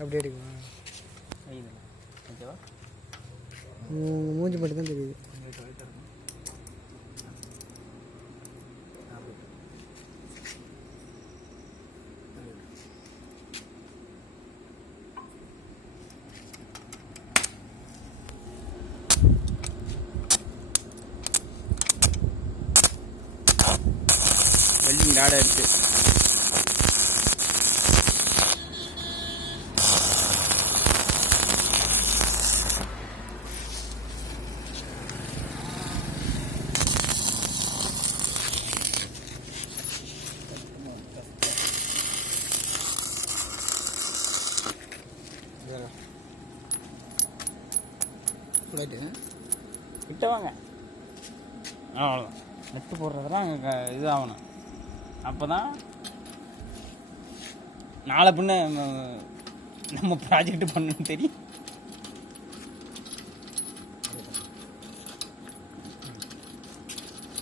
அப்படி எடுக்குமா? ஓகேவா? மூஞ்சி மட்டும் தான் தெரியுது. வெல்டிங் ராடை இருக்கு. கிட்ட வாங்க. அவ்வளோதான். நெட்டு போடுறதெல்லாம் அங்கே இது ஆகணும். அப்போ தான் நாளை பின்ன நம்ம ப்ராஜெக்ட் பண்ணணும்னு தெரியும்.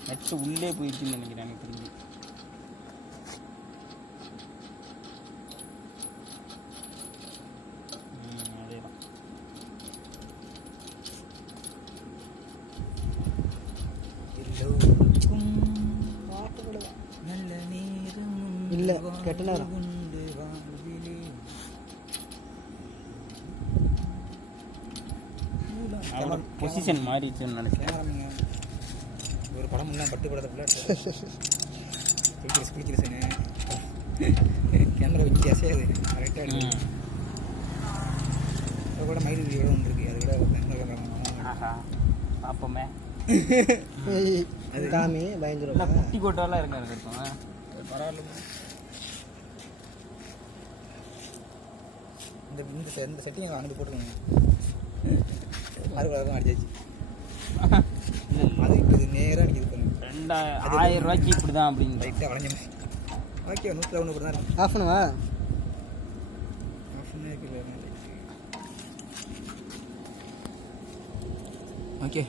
நெட்டு உள்ளே போயிடுச்சுன்னு நினைக்கிறேன் எனக்கு தெரிஞ்சு. அதேதான். இல்லை கெட்ட நேரம். பொசிஷன் மாறிடுச்சுன்னு நினைக்கிறேன். ஒரு படம் இல்லை பட்டு படத்தை குளிக்கிற சீனு கேமரா வச்சு அசையாது கரெக்டாக இருக்குது. அதை கூட மயில் வீடியோ ஒன்று இருக்குது. அதை விட பார்ப்போமே. அது காமி பயங்கரம். குட்டி கோட்டாலாம் இருக்காங்க இருக்கும். பரவாயில்ல. இந்த செட்டிங் எங்கள் அனுப்பி போட்டுருங்க. மறுபடியும் அடிச்சாச்சு. அது இப்போ இது நேராக அடிக்குது பாருங்க. 2000 ரூபாய்க்கு இப்படி தான் அப்படின்னு லைட்டாக வளைஞ்ச மாதிரி. ஓகே 111 கூட தான் இருக்கும். ஆஃப் பண்ணுவா? ஆஃப் பண்ணி வைக்கல. ஓகே.